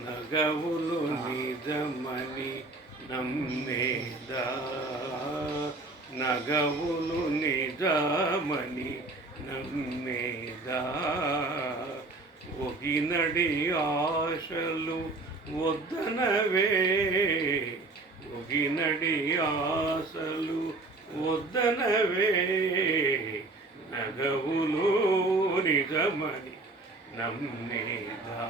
నగవులు నిజమని నమ్మేదా నగవులు నిజమని నమ్మేదా ఒగినడి ఆశలు వద్దనవే ఒగినడి ఆశలు వద్దనవే నగవులు నిజమని నమ్మేదా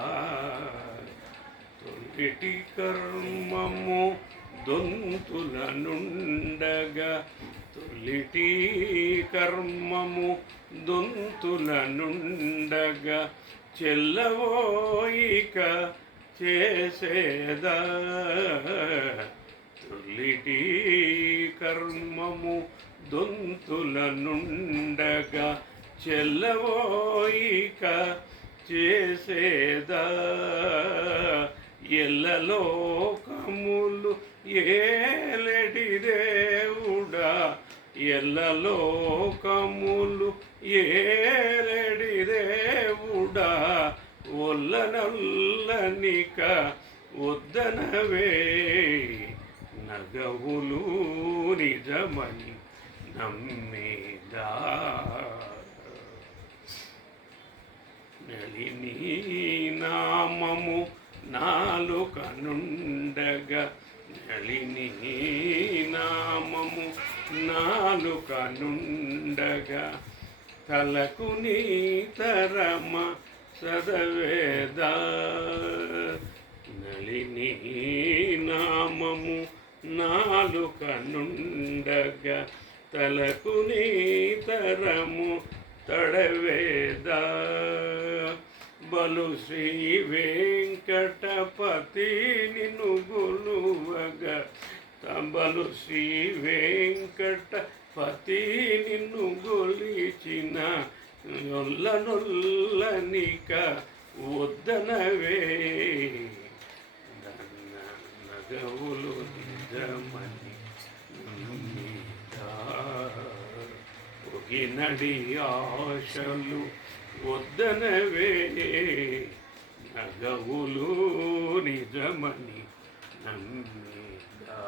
తొలిటి కర్మము దొంతుల నుండగా తొలిటి కర్మము దొంతుల నుండగా చెల్లవోయిక చేసేదా? తొలిటి కర్మము దొంతుల నుండగా చెల్లవోయిక చేసేదా? ఎల్లలోకములు ఏలెడి దేవుడా? ఎల్లలోకములు ఏలెడి దేవుడా? ఒల్లనల్లనిక వద్దనవే నగవులు నిజమని నమ్మేదా? నలిని నామము నాలో కనుండగా నలిని నామము నాలు కనుండగా తలకు నీ తరమ సదవేదా. నలిని నామము నాలు కనుండగా తలకు నీ తరము తడవేదా. బలు శ్రీ వెంకటపతి నిన్ను గొలువగా తంబలు శ్రీ వెంకటపతి నిన్ను గొలిచిన నొల్ల నొల్లనిక వద్దనవే నగవులు నిజమని ఒగినడి ఆశలు వద్దనవే నగవులు నిజమని నమ్మిదా